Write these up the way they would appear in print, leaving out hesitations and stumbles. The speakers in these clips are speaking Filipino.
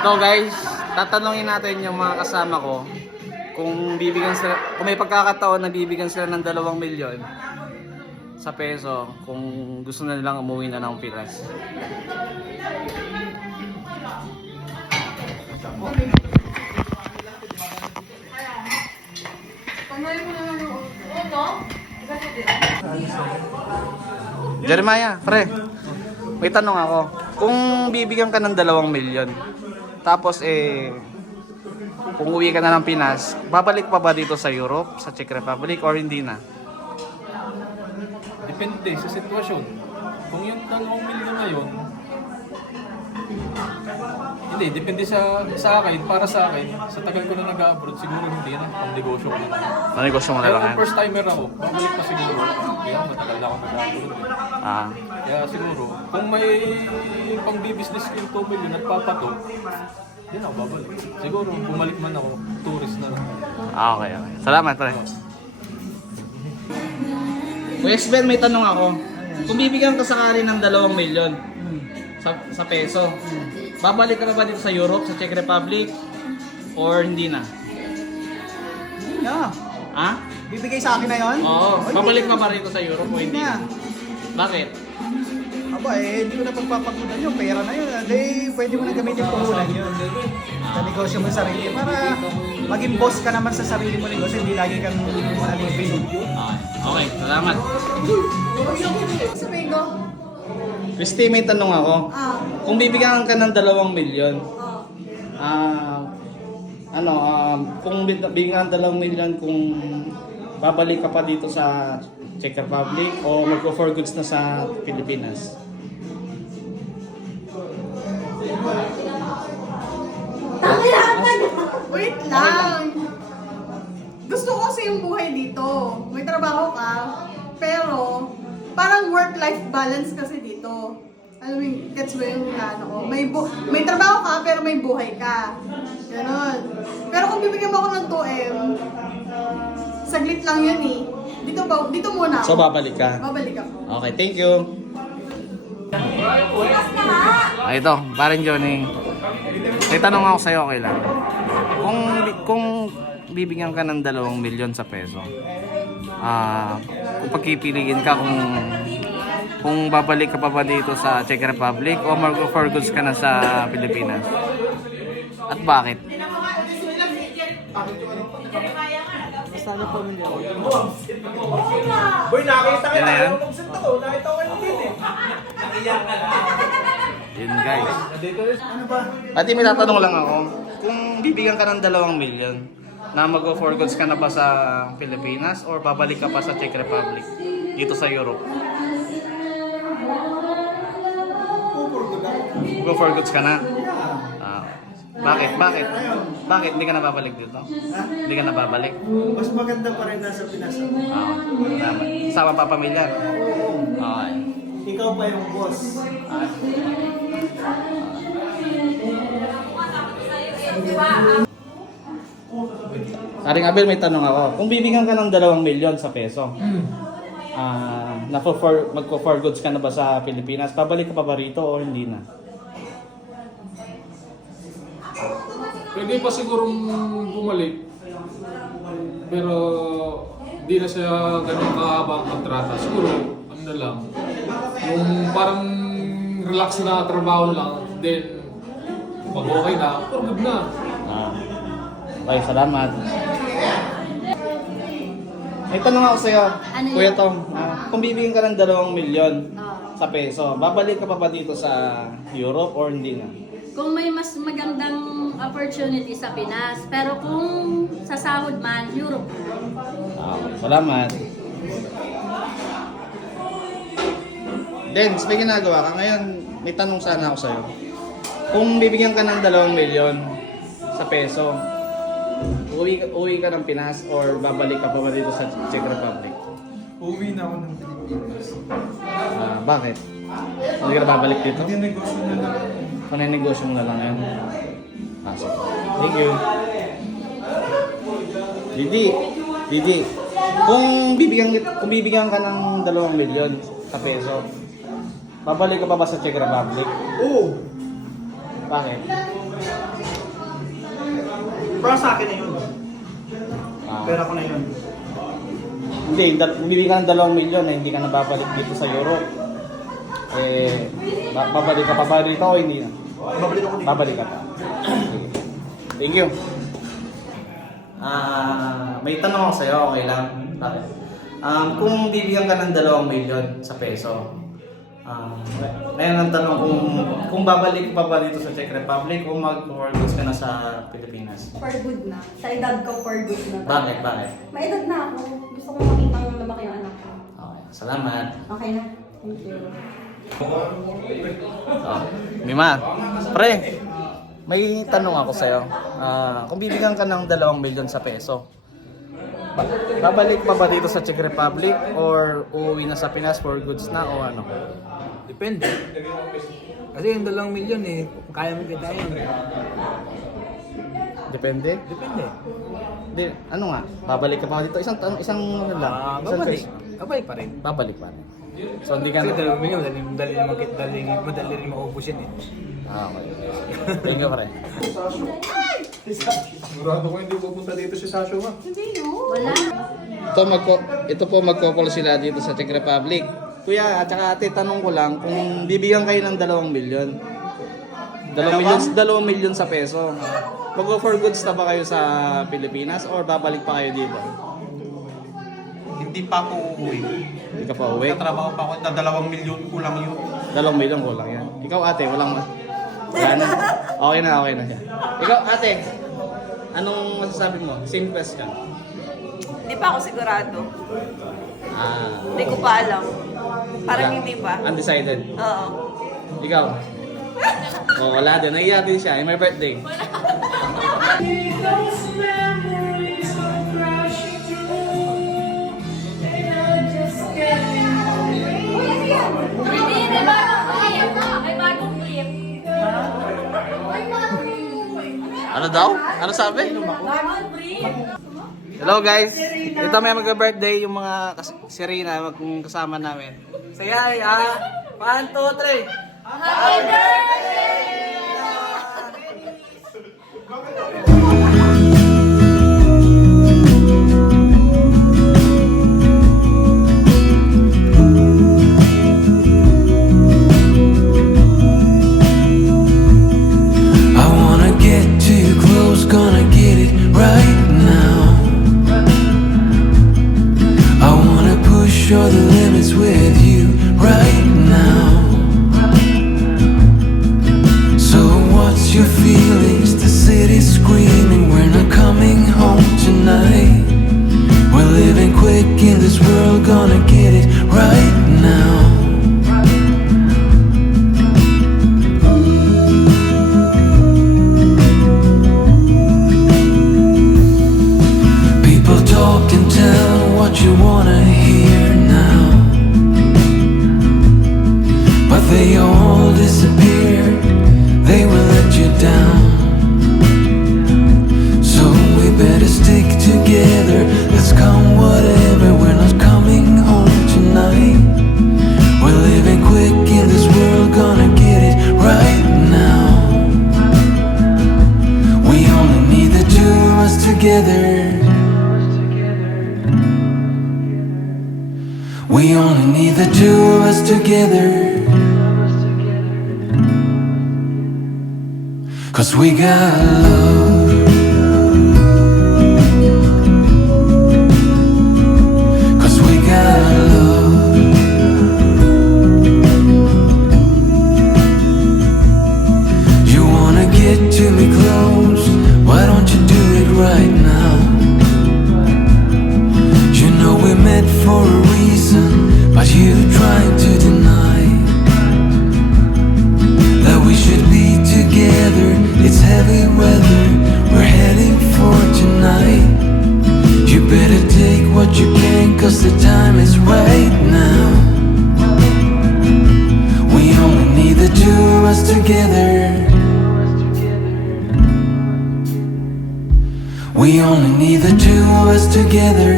Ito guys, tatanungin natin yung mga kasama ko kung bibigyan sila, kung may pagkakataon na bibigyan sila ng 2 milyon sa peso kung gusto na nilang umuwi na ng Pinas. Jeremiah, pre, may tanong ako. Kung bibigyan ka ng 2 milyon, tapos kung uwi ka na ng Pinas, babalik pa ba dito sa Europe, sa Czech Republic, or hindi na? Depende sa sitwasyon. Kung yung 2 milyon na yun, hindi, depende sa akin, para sa akin, sa tagal ko na nag-abroad, siguro hindi na, pang negosyo ko na. Negosyo mo na Pero lang kung yan? first timer ako, babalik pa siguro. Kaya matagal na ako nag-abroad. Ah. Kaya siguro, kung may pang-business ko yung 2 milyon at papato, din ako babalik. Siguro, bumalik man ako, tourist na lang. Ah, okay, okay. Salamat, pre. Kuya Ben, may tanong ako. Kung bibigyan ka sakali ng 2 milyon sa peso, babalik ka na ba dito sa Europe, sa Czech Republic, or hindi na? Yeah. Ha? Bibigay sa akin na yon? Oo. Babalik ka ba rito sa Europe o hindi na? Bakit? Aba hindi ko na pagpapagutan yung pera na yun. Hindi, pwede mo na gamitin puhunan yun. Sa negosyo mo sa sarili. Para maging boss ka naman sa sarili mo negosyo, hindi lagi kang alipin. Okay, salamat. Sabihin ko, Christy, may tanong ako. Kung bibigyan ka ng 2 milyon, kung bibigyan ng 2 milyon, kung babalik ka pa dito sa Czech Republic o mag-for goods na sa Pilipinas? wait lang. Gusto ko kasi yung buhay dito. May trabaho ka, pero parang work-life balance kasi dito. Alam mo, gets mo yung ano ko? May trabaho ka, pero may buhay ka. Ganon. Pero kung bibigyan mo ako ng 2M, saglit lang yun eh. Dito muna ako. So babalik ka? Babalik ako. Okay, thank you. Ito, parin Johnny. May tanong ako sa'yo, okay lang. Kung bibigyan ka ng 2 milyon sa peso, kung pagpipiliin ka kung babalik ka pa ba dito sa Czech Republic o mag-for goods ka na sa Pilipinas? At bakit? Sana po hindi ako. Boy, nakita Yan na yan? Nakita ko yung din eh. Yun guys. Pati may tatanong lang ako. Kung bibigyan ka ng 2 milyon, na mag-for goods ka na ba sa Pilipinas or babalik ka pa sa Czech Republic dito sa Europe? Go-for goods ka na? Bakit? Bakit? Hindi ka na babalik dito? Hindi ka na babalik? Mas maganda pa rin nasa Pinas. Sama pa pamilya? Okay. Ikaw pa yung boss. Aring Abel, may tanong ako. Kung bibigyan ka ng 2 milyon sa peso, mag-for goods ka na ba sa Pilipinas? Babalik ka pa ba rito o hindi na? Pwede pa sigurong bumalik. Pero di na siya ganun kahaba ang kontrata. Siguro, ano na lang. Yung parang relax na trabaho lang. Then, pag okay na, for good na. Okay, salamat. May tanong ako sa'yo, Ano yun? Kuya Tom. Kung bibigyan ka ng 2 milyon sa peso, babalik ka pa ba dito sa Europe or hindi na? Kung may mas magandang opportunity sa Pinas, pero kung sa sahod man, Europe na. Salamat. Dens, may ginagawa ka ngayon. May tanong sana ako sa'yo. Kung bibigyan ka ng 2 milyon sa peso, uwi ka ng Pinas or babalik ka pa ba dito sa Czech Republic? Uwi na ako ng Pilipinas. Bakit? Hindi ka na babalik dito? Hindi negosyo na lang. Paninegosyo mo na lang yan. Sige. Thank you. Didi, kung bibigyan ka ng 2 milyon sa peso, babalik ka pa ba sa Czech Republic? Oo. Bakit? Pero sa akin na yun. Pera ko na yun. Hindi, bibigyan ka ng 2 milyon na hindi ka na babalik dito sa Europe. Babalik ka pa ba dito o hindi na? Babalik ako dito. Babalik ka pa. Thank you. May tanong ako sa'yo, okay lang? Bakit? Kung bibigyan ka ng 2 milyon sa peso, ngayon ang tanong kung babalik pa ba dito sa Czech Republic o mag-workers ka na sa Pilipinas? For good na. Sa edad ko, for good na. Bakit? Bakit? May edad na ako. Gusto ko makitang lumaki yung anak ko. Okay, salamat. Okay na. Thank you. Mima, pre, may tanong ako sa'yo. Kung bibigyan ka ng 2 milyon sa peso, babalik pa ba dito sa Czech Republic or uuwi na sa Pinas for goods na o ano? Depende. Kasi yung 2 milyon kaya mo kita yun. Depende? Depende. Di, ano nga? Babalik ka pa dito? Isang ano lang? Isang Babalik. choice. Babalik pa rin. Babalik pa rin. So hindi ka Kasi na... 2 milyon, madali rin maubos yan eh. Okay. Thank you, pre. Sigurado ko hindi pupunta dito si Sasho ha. Hindi no. Wala. Ito po magko-call sila dito sa Czech Republic. Kuya, at saka ate, tanong ko lang kung bibigyan kayo ng 2 milyon. 2 milyon sa peso. Mag-go for goods na ba kayo sa Pilipinas or babalik pa kayo dito? Hindi pa ako uuwi. Hindi ka pa uwi? Nagtatrabaho pa ako na 2 milyon kulang yun. 2 milyon ko lang yan. Ikaw ate, walang wala na. Okay na siya. Ikaw ate, anong masasabi mo? Same question. Hindi pa ako sigurado. Hindi ko pa alam. Parang hindi pa. Undecided. Oo. Ikaw? Wala din. Naiiyak din siya. My birthday. Hindi, may bagong clip. May bagong clip. Ano daw? Ano sabi? Bagong clip. Hello guys! Ito may mag-birthday yung mga si Rina kasama namin. Say hi! 1, 2, 3! Happy birthday! I wanna get too close, gonna get it right now. I wanna push all the limits with you right now. So what's your feelings? The city's screaming, we're not coming home tonight. We're living quick in this world, gonna get it right now. People talk and tell what you wanna hear now, but they all disappeared, they will let you down. So we better stick together, let's come whatever, we're not coming home tonight. We're living quick in this world, gonna get it right now. We only need the 2 of us together. We only need the 2 of us together. 'Cause we got love. 'Cause we got love. You wanna get to me close, why don't you do it right now? You know we met for a reason, but you trying to deny that we should be together. It's heavy weather, we're heading for tonight. You better take what you can, 'cause the time is right now. We only need the 2 of us together. We only need the 2 of us together.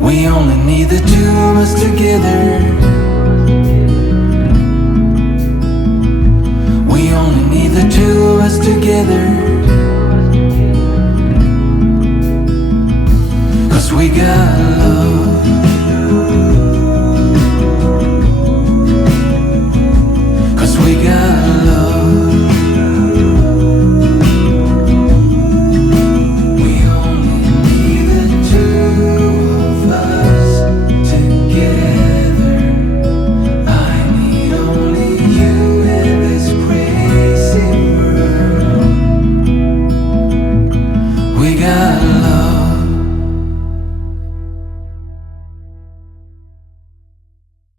We only need the 2 of us together. We only need the us together. 'Cause we got love. 'Cause we got love.